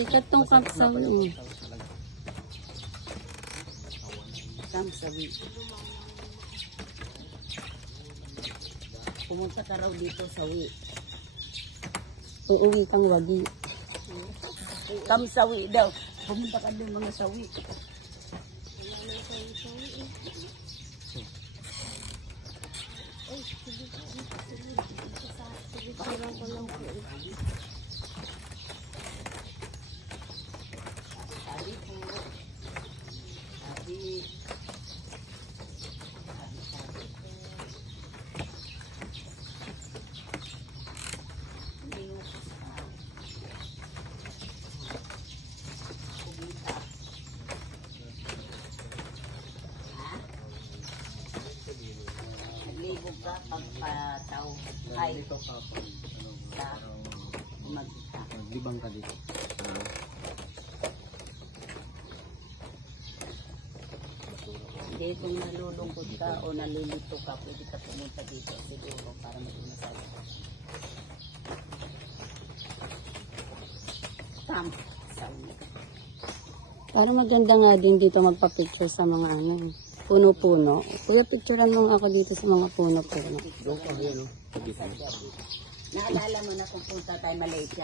Sikat tong Kamsawi. Kamsawi. Pumunta ka raw dito sa Wi. Uuwi kang wagi. Kamsawi daw. Pumunta ka din mga sawi. Sabi po. Sabi. Naglibog ka pagpataw. Ay, Dito pa po. sa magta. Maglibang ka dito. Hindi, kung nalulungkot ka o nalilito ka, pwede ka pumunta dito siguro para maging masaya. Kamsawi. Para maganda nga din dito magpa-picture sa mga ano, puno-puno. Kuya, picturean mo ako dito sa mga puno-puno. Doon pa yun, no? Naalala mo na kung punta tayo Malaysia.